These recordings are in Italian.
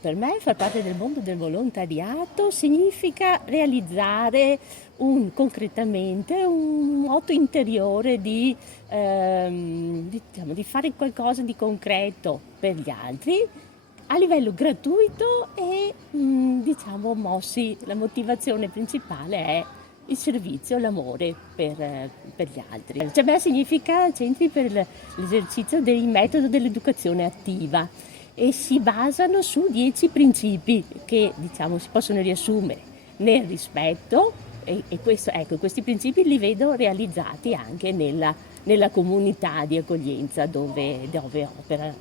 Per me far parte del mondo del volontariato significa realizzare concretamente un moto interiore diciamo, di fare qualcosa di concreto per gli altri a livello gratuito e diciamo mossi. La motivazione principale è il servizio, l'amore per gli altri. Cioè, beh, significa centri per l'esercizio del metodo dell'educazione attiva e si basano su 10 principi che diciamo si possono riassumere nel rispetto e questo, ecco, questi principi li vedo realizzati anche nella comunità di accoglienza dove opera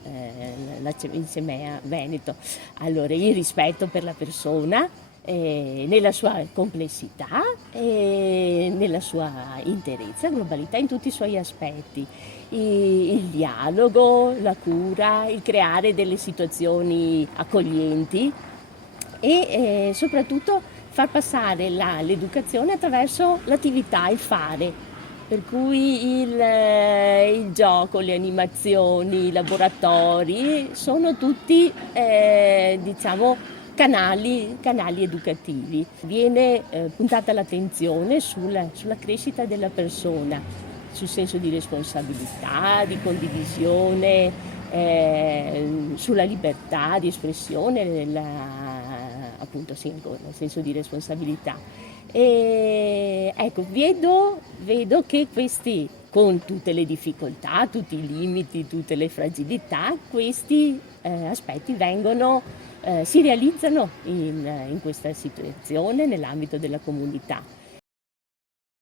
il CEMEA Veneto. Allora, il rispetto per la persona nella sua complessità e nella sua interezza, globalità in tutti i suoi aspetti. Il dialogo, la cura, il creare delle situazioni accoglienti e soprattutto far passare l'educazione attraverso l'attività, il fare, per cui il gioco, le animazioni, i laboratori sono tutti diciamo canali educativi. Viene puntata l'attenzione sulla crescita della persona, sul senso di responsabilità, di condivisione, sulla libertà di espressione, appunto sì, nel senso di responsabilità. E ecco, vedo che questi, con tutte le difficoltà, tutti i limiti, tutte le fragilità, questi aspetti si realizzano in questa situazione nell'ambito della comunità.